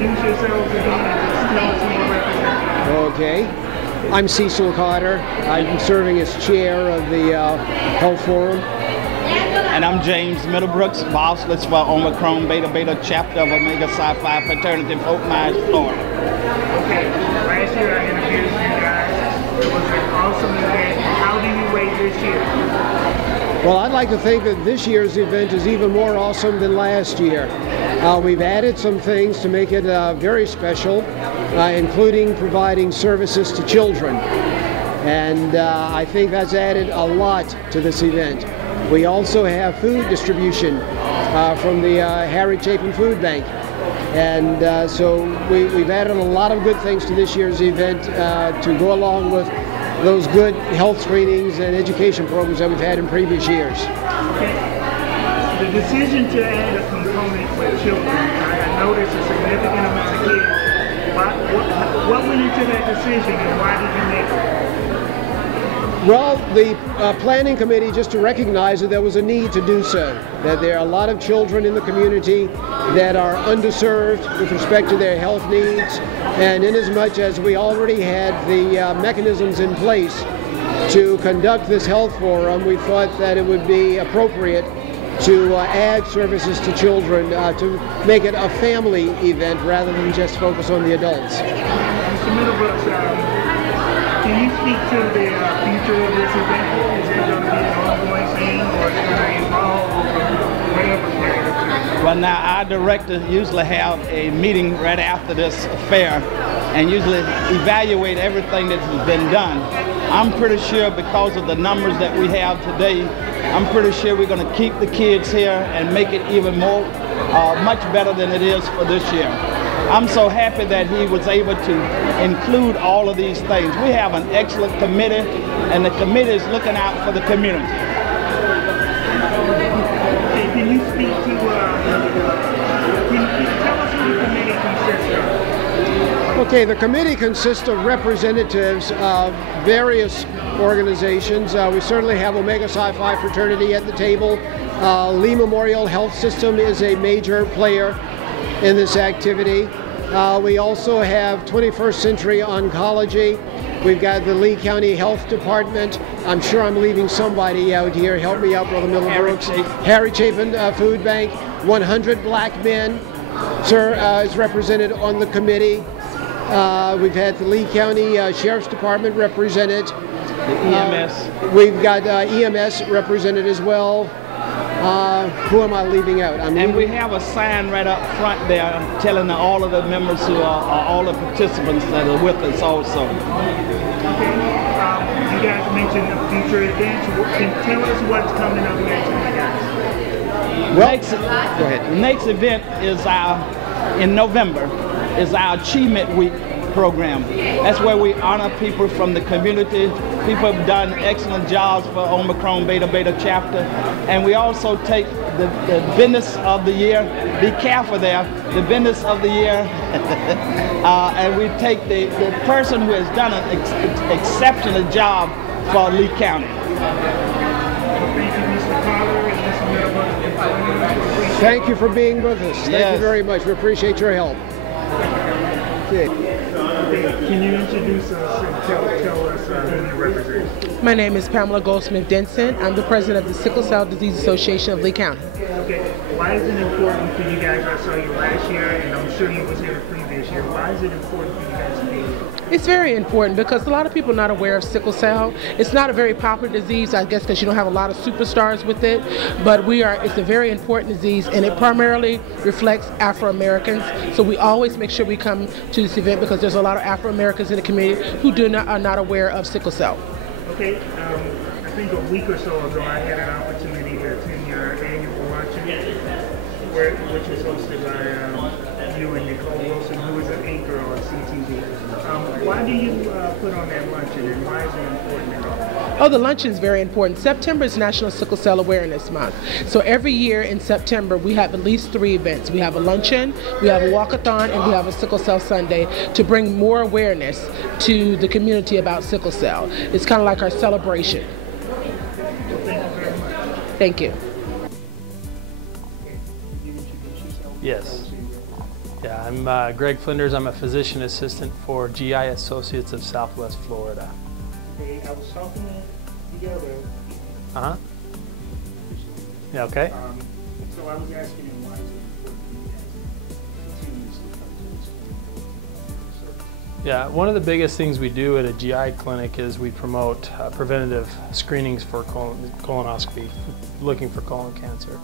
introduce yourselves again and just tell us who you represent? Okay. I'm Cecil Carter. I'm serving as chair of the Health Forum. And I'm James MiddleBrooks, bossless for Omicron Beta Chapter of Omega Psi Phi Fraternity, Fort Myers, Florida. Okay, last year I interviewed you guys. It was an awesome event. How do you rate this year? Well, I'd like to think that this year's event is even more awesome than last year. We've added some things to make it very special, including providing services to children. And I think that's added a lot to this event. We also have food distribution from the Harry Chapin Food Bank. And so we've added a lot of good things to this year's event to go along with those good health screenings and education programs that we've had in previous years. Okay. The decision to add a component with children, I noticed a significant amount of kids. What went into that decision and why did you make it? Well, the planning committee just recognized that there was a need to do so, that there are a lot of children in the community that are underserved with respect to their health needs, and inasmuch as we already had the mechanisms in place to conduct this health forum, we thought that it would be appropriate to add services to children to make it a family event rather than just focus on the adults. Mr. MiddleBrooks, can you speak to the future of this event? Is it going to be an ongoing thing or is it going to evolve over whatever period of time? Well, now our directors usually have a meeting right after this affair and usually evaluate everything that's been done. I'm pretty sure because of the numbers that we have today, I'm pretty sure we're going to keep the kids here and make it even more, much better than it is for this year. I'm so happy that he was able to include all of these things. We have an excellent committee, and the committee is looking out for the community. Okay, can you speak to, can you tell us who the committee consists of? Okay, the committee consists of representatives of various organizations. We certainly have Omega Psi Phi Fraternity at the table. Lee Memorial Health System is a major player in this activity. We also have 21st Century Oncology. We've got the Lee County Health Department. I'm sure I'm leaving somebody out here. Help me out, Brother MiddleBrooks. Harry Chapin Food Bank. 100 Black Men, sir, is represented on the committee. We've had the Lee County Sheriff's Department represented. The EMS. We've got EMS represented as well. Who am I leaving out? And we have a sign right up front there telling all of the members who are all the participants that are with us also. Okay. You guys mentioned the future events. Can you tell us what's coming up next for you guys? Well, go ahead. The next event is in November, is our Achievement Week program. That's where we honor people from the community. People have done excellent jobs for Omicron Beta Chapter. And we also take the business of the year, be careful there, the business of the year, and we take the person who has done an exceptional job for Lee County. Thank you, Mr. Carter and Mr. MiddleBrooks. Thank you for being with us. Thank you very much. We appreciate your help. Okay. Can you introduce us and tell us who you represent? My name is Pamela Denson. I'm the president of the Sickle Cell Disease Association of Lee County. Okay, why is it important for you guys? I saw you last year, and I'm sure you was here the previous year. Why is it important for you guys to be here? It's very important because a lot of people are not aware of sickle cell. It's not a very popular disease, I guess, because you don't have a lot of superstars with it. But it's a very important disease, and it primarily reflects Afro-Americans. So we always make sure we come to this event because there's a lot of Afro-Americans in the community who are not aware of sickle cell. Okay, I think a week or so ago I had an opportunity to attend your annual luncheon, which was hosted by you and Nicole Wilson, who is an anchor on CTV. Why do you put on that luncheon, and why is it important at all? Oh, the luncheon is very important. September is National Sickle Cell Awareness Month. So every year in September, we have at least 3 events. We have a luncheon, we have a walkathon, and we have a Sickle Cell Sunday to bring more awareness to the community about sickle cell. It's kind of like our celebration. Thank you very much. Thank you. Yes. Yeah, I'm Greg Flinders. I'm a physician assistant for GI Associates of Southwest Florida. Hey, I was talking together. Uh-huh. Yeah, okay. So I was asking him why is it important for you guys to continuously come to this clinic? Yeah, one of the biggest things we do at a GI clinic is we promote preventative screenings for colonoscopy, looking for colon cancer.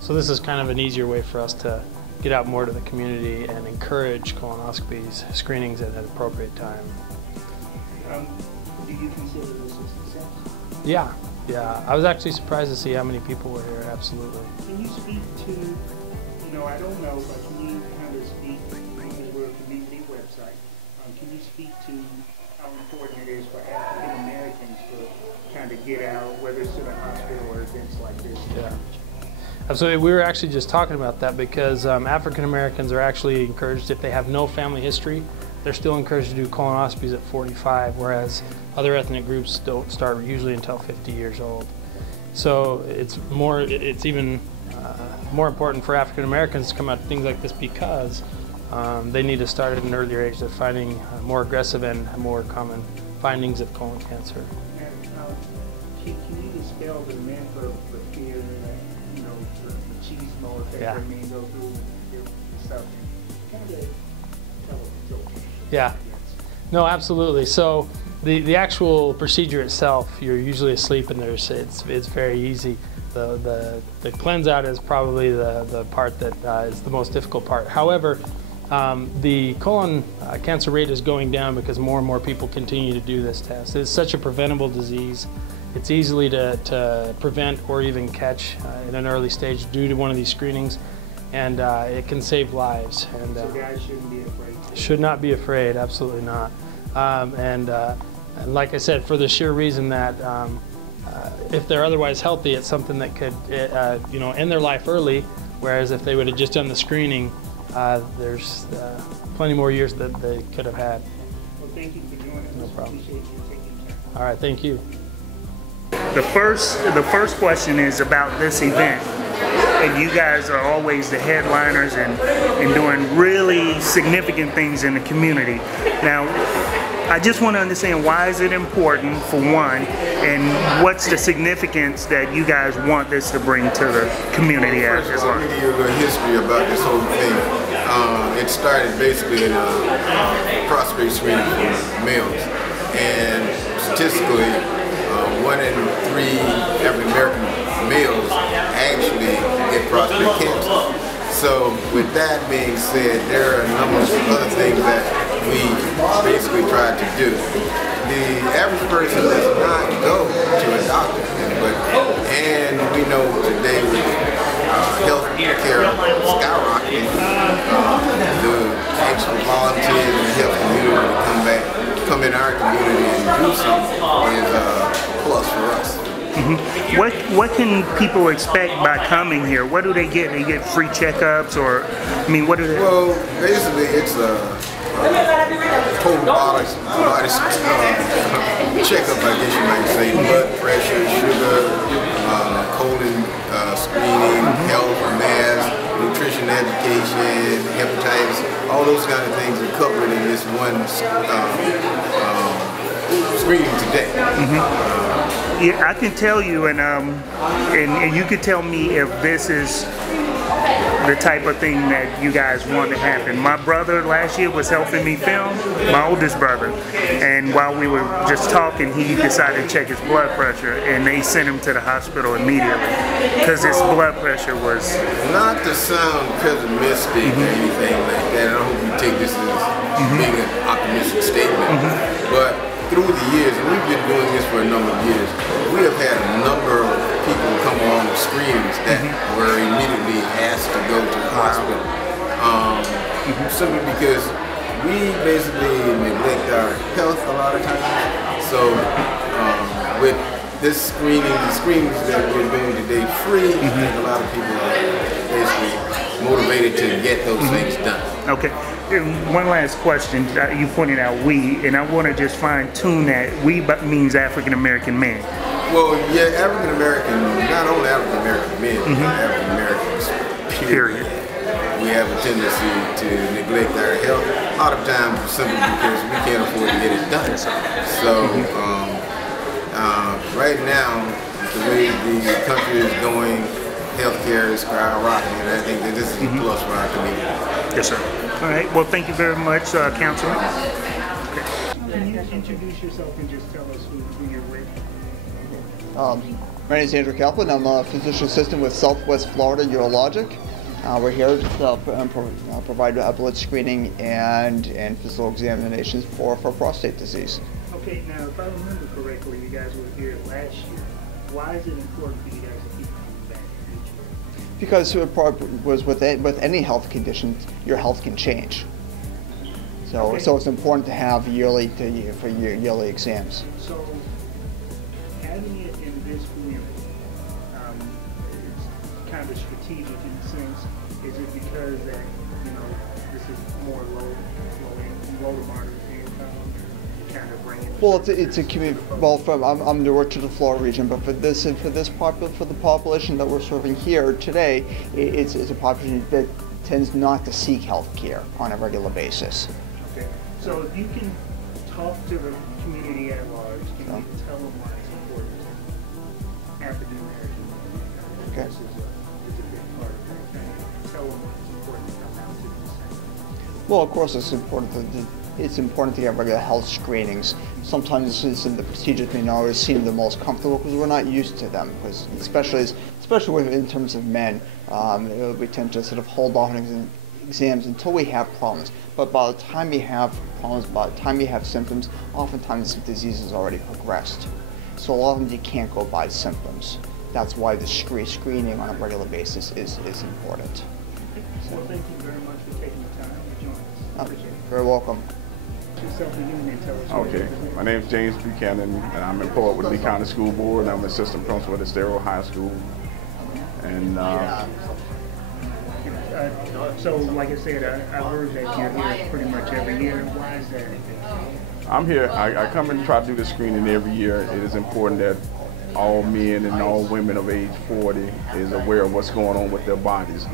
So this is kind of an easier way for us to get out more to the community and encourage colonoscopies, screenings at an appropriate time. Do you consider this a success? Yeah. I was actually surprised to see how many people were here, absolutely. Can you speak to, I don't know, but can you kind of speak, because we're a community website, can you speak to how important it is for African Americans to kind of get out, whether it's to the hospital or events like this? Yeah. Absolutely. We were actually just talking about that because African Americans are actually encouraged, if they have no family history, they're still encouraged to do colonoscopies at 45, whereas other ethnic groups don't start usually until 50 years old. So it's even more important for African Americans to come out to things like this because they need to start at an earlier age. They're finding more aggressive and more common findings of colon cancer. And can you dispel the myth of the fear that, the machismo effect that may go through and stuff? Kind of tell a joke. Yeah. No, absolutely. So the actual procedure itself, you're usually asleep and it's very easy. The cleanse out is probably the part that is the most difficult part. However, the colon cancer rate is going down because more and more people continue to do this test. It's such a preventable disease. It's easily to prevent or even catch in an early stage due to one of these screenings, and it can save lives. And so guys shouldn't be afraid. Should not be afraid, absolutely not. And like I said, for the sheer reason that if they're otherwise healthy, it's something that could end their life early, whereas if they would have just done the screening, there's plenty more years that they could have had. Well, thank you for joining us. No problem. Appreciate you taking time. All right, thank you. The first question is about this event. And you guys are always the headliners and doing really significant things in the community. Now, I just want to understand, why is it important, for one, and what's the significance that you guys want this to bring to the community as well? I'll give you a little history about this whole thing. It started basically in a prostate screening for males, and statistically, 1 in 3 African American males actually get prostate cancer. So with that being said, there are a number of other things that we basically try to do. The average person does not go to a doctor, and we know today with health care skyrocketing, the actual volunteers in the health community to come in our community and do something is a plus for us. Mm-hmm. What can people expect by coming here? What do they get? They get free checkups, or what do they? Well, basically, it's a total body checkup, I guess you might say. Blood pressure, sugar, colon screening, health, mass, nutrition education, hepatitis, all those kind of things are covered in this one screening today. Yeah, I can tell you, and you can tell me if this is the type of thing that you guys want to happen. My brother last year was helping me film, my oldest brother, and while we were just talking, he decided to check his blood pressure, and they sent him to the hospital immediately because his blood pressure was... Not to sound pessimistic or anything like that, I hope you take this as being an optimistic statement, but through the years, and we've been doing this for a number of years, we have had a number of people come on with screenings that were immediately asked to go to the hospital. Simply because we basically neglect our health a lot of times. So with this screening, the screenings that we're doing today free, I think a lot of people are basically motivated to get those things done. Okay. One last question. You pointed out we, and I want to just fine tune that. We means African American men. Well, yeah, African American, not only African American men, but African Americans, period. We have a tendency to neglect our health. A lot of times simply because we can't afford to get it done. So right now, the way the country is going, healthcare is skyrocketing, and I think that this is a plus for our community. Yes, sir. All right. Well, thank you very much, Councilman. Okay. Can you introduce yourself and just tell us who you're with? My name is Andrew Kaplan. I'm a physician assistant with Southwest Florida Urologic. We're here to provide blood screening and physical examinations for prostate disease. Okay, now if I remember correctly, you guys were here last year. Why is it important for you guys to keep coming back each year? Because it was with any health condition, your health can change. So Okay. So it's important to have yearly exams. So having it in this community, it's kind of strategic in a sense. Is it because that, you know, this is more low to moderate income, kind of bringing? Well, it's a community. Well, I'm newer to the Florida region, but for the population that we're serving here today, it's a population that tends not to seek health care on a regular basis. Okay. So if you can talk to the community at large, can Yeah. you tell them why it's important to African American? Okay. This is a big part of that thing. Tell them why it's important to come out to this center. Well, of course, it's important to get regular health screenings. Sometimes the procedures may not always seem the most comfortable because we're not used to them. Because especially in terms of men, we tend to sort of hold off on exams until we have problems. But by the time we have problems, by the time we have symptoms, oftentimes the disease has already progressed. So a lot of times you can't go by symptoms. That's why the screening on a regular basis is important. Well, thank you very much for taking the time to join us. Appreciate it. Very welcome. Yourself again and tell us what Okay, it is. my name is James Buchanan, and I'm employed with the Buchanan School Board, and I'm assistant principal at Estero High School. And So, like I said, I heard that you're here pretty much every year. Why is that? I'm here, I come and try to do the screening every year. It is important that all men and all women of age 40 is aware of what's going on with their bodies.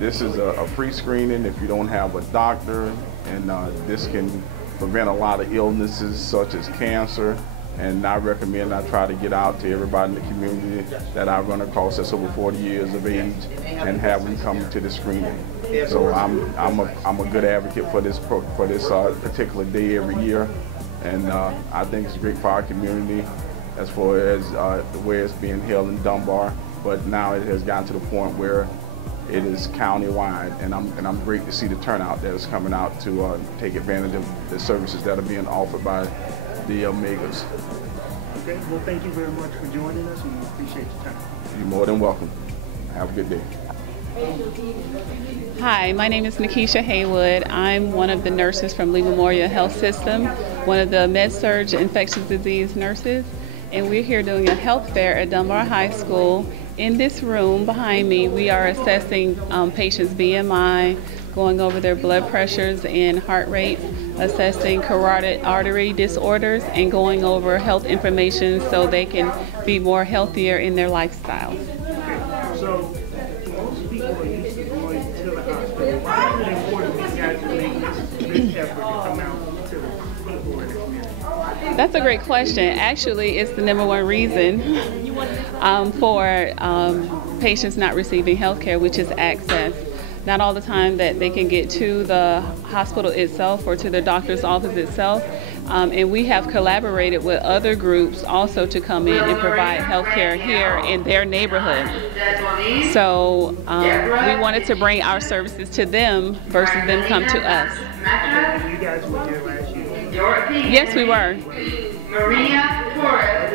This is a free screening if you don't have a doctor, and this can prevent a lot of illnesses such as cancer. And I recommend I try to get out to everybody in the community that I run across that's over 40 years of age and have them come to the screening. So I'm a good advocate for this particular day every year, and I think it's great for our community as far as the way it's being held in Dunbar. But now it has gotten to the point where it is county-wide, and I'm great to see the turnout that is coming out to take advantage of the services that are being offered by the Omegas. Okay, well, thank you very much for joining us, and we appreciate your time. You're more than welcome. Have a good day. Hi, my name is Nakisa Haywood. I'm one of the nurses from Lee Memorial Health System, one of the med-surg infectious disease nurses, and we're here doing a health fair at Dunbar High School. In this room behind me, we are assessing patients' BMI, going over their blood pressures and heart rates, assessing carotid artery disorders, and going over health information so they can be more healthier in their lifestyles. Okay, so most people are used to going to the hospital. Why is it important for you guys to make this effort to come out to the people in the community? That's a great question. Actually, it's the #1 reason for patients not receiving health care, which is access. Not all the time that they can get to the hospital itself or to the doctor's office itself. And we have collaborated with other groups also to come in and provide health care here in their neighborhood. So we wanted to bring our services to them versus them come to us. You guys were here last year. Yes, we were. Maria Torres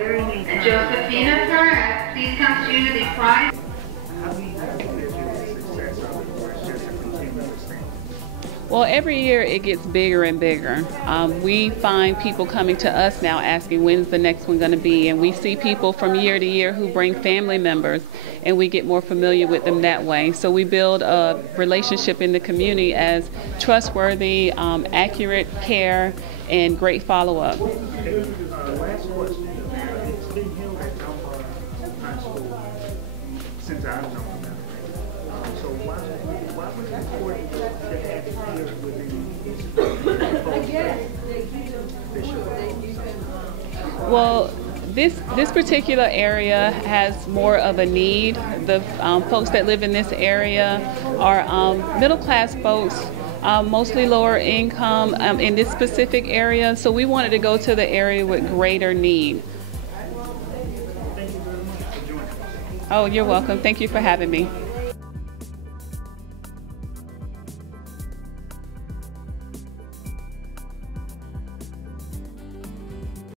and Josephina Perez, please come to the front. How do you guys measure the success of it, or it's just a continuous thing? Well, every year it gets bigger and bigger. We find people coming to us now asking when's the next one going to be, and we see people from year to year who bring family members, and we get more familiar with them that way. So we build a relationship in the community as trustworthy, accurate care, and great follow-up. Last question. It's been held at Dunbar High School since I've known about it. So why why was it important to have it here within Well, this particular area has more of a need. The folks that live in this area are middle-class folks, mostly lower income in this specific area. So we wanted to go to the area with greater need. Thank you very much for joining us. Oh, you're welcome. Thank you for having me.